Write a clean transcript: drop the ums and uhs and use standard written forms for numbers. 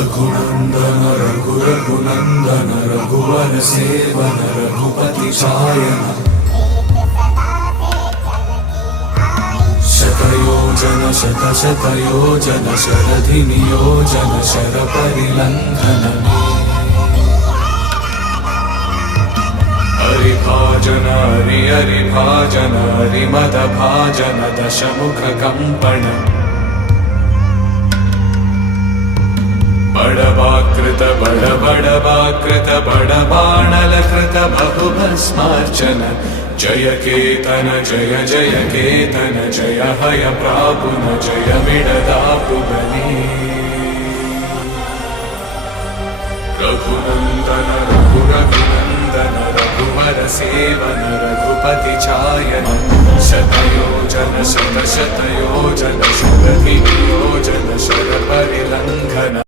रघुनंदन रघुनंदन रघुवर seven Raghupati चायन शतयोजन शतशतयोजन शरधि नियोजन sir परिलंघन हरिभाजन हरिभाजन हरिमद भाजन दशमुख कंपन बड़वाकृत बड़बाणलकृत बहुभस्मार्चन जय केतन जय जय केतन जय हय प्रापुन जय मिडदापुगनी रघुनंदन रघुनंदन रघुवर सेवन रघुपति चायन शतयोजन शतशतयोजन शरधि नियोजन शर परिलंघन